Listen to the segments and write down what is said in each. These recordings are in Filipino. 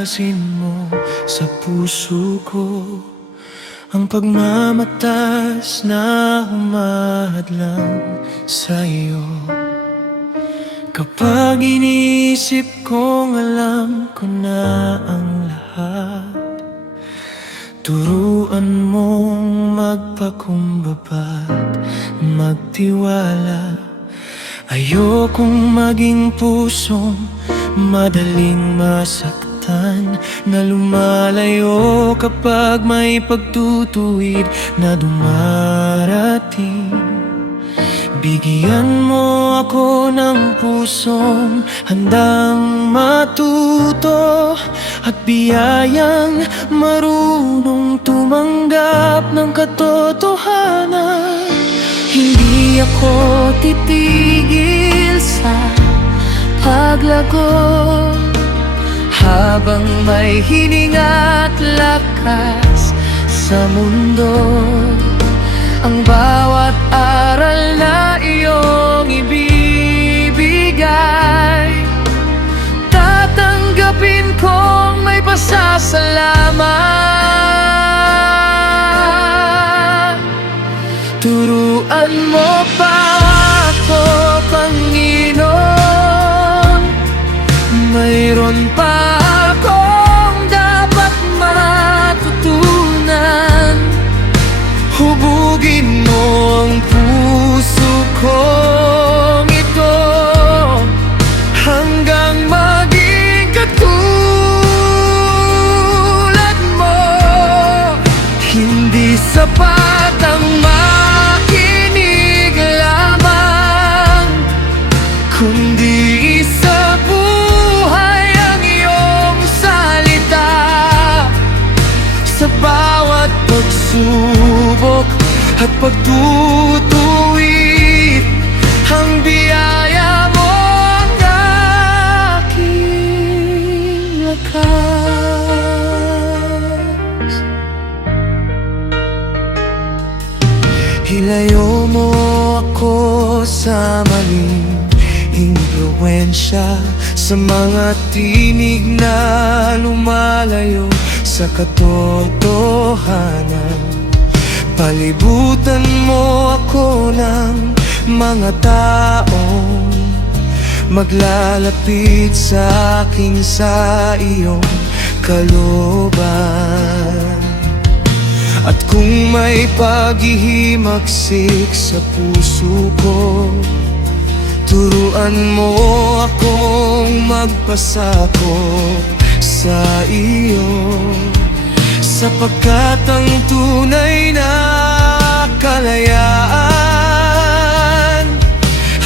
Palakasin mo sa puso ko ang pagmamatas na humahadlang sa'yo. Kapag iniisip kong alam ko na ang lahat, turuan mong magpakumbaba't magtiwala. Ayokong maging pusong madaling masaktan, na lumalayo kapag may pagtutuwid na dumarating. Bigyan mo ako ng pusong handang matuto at biyayang marunong tumanggap ng katotohanan. Hindi ako titigil sa paglago habang may hininga at lakas sa mundo. Ang bawat aral na iyong ibibigay, tatanggapin kong may pasasalamat. Turuan mo pa ako, Panginoon. Mayroon pa akong dapat matutunan. Hubugin mo ang puso kong ito hanggang maging katulad mo. Hindi sapat ang makinig lamang, kundi sa buhay ang iyong salita. Sa bawat pagsubok at pagtutuwid, ang biyaya mo ang aking lakas. Hilayo mo ako sa maling impluwensya, sa mga tinig na lumalayo sa katotohanan. Palibutan mo ako ng mga taong maglalapit sa akin sa iyong kalooban. At kung may paghihimagsik sa puso ko, turuan mo akong magpasakop sa iyo. Sapagkat ang tunay na kalayaan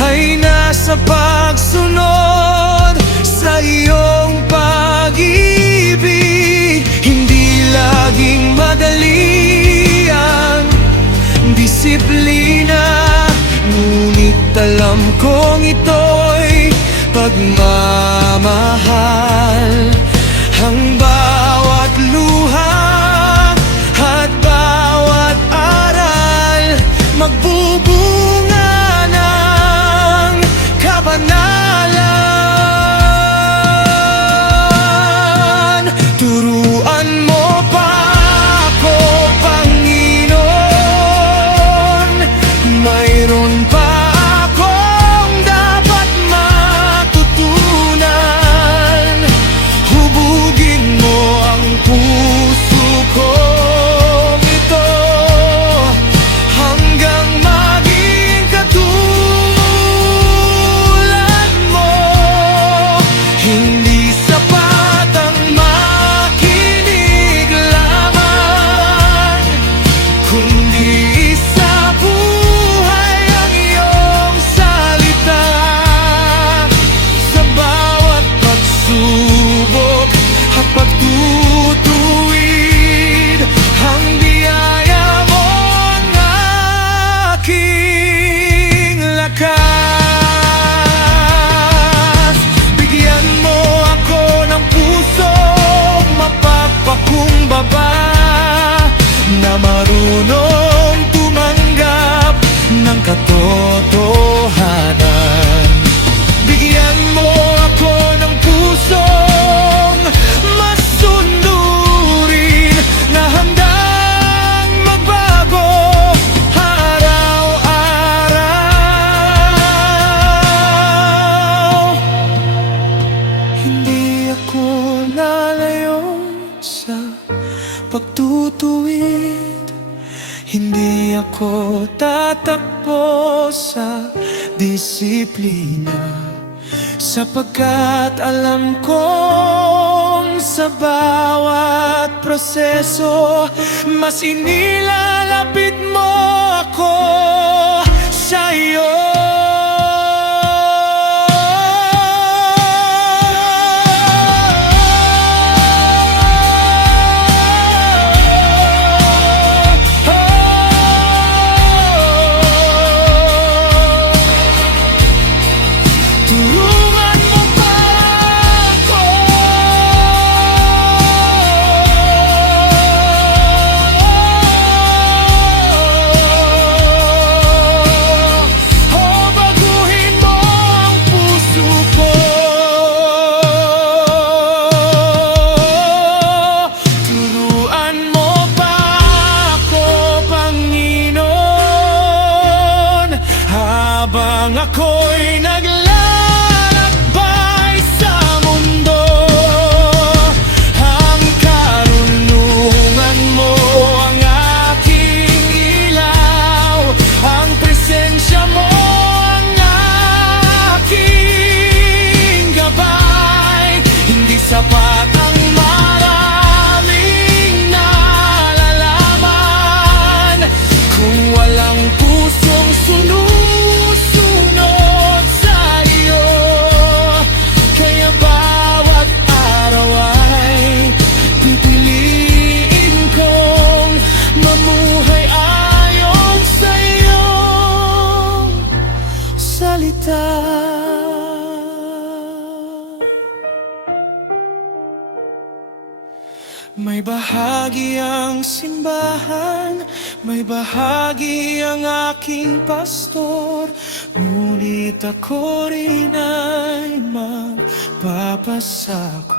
ay nasa pagsunod sa iyong pag-ibig. Hindi laging madali ang disiplina, ngunit alam kong ito'y pagmamahal. Ang bawat luha at bawat aral magbubunga ng kabanalan. Turuan mo pa ako, Panginoon. Mayroon pa akong ako lalayo sa pagtutuwid. Hindi ako tatakbo sa disiplina, sapagkat alam kong sa bawat proseso mas inilalapit mo ako sa'yo. Habang ako'y naglalakbay sa mundo, ang karunungan mo ang aking ilaw, ang presensya mo ang aking gabay. Hindi sapat ang maraming nalalaman kung walang pusong sunod sa iyo. Kaya bawat araw ay pipiliin kong mamuhay ayon sa iyong salita. May bahagi ang simbahan, may bahagi ang aking pastor, ngunit ako rin ay magpapasako.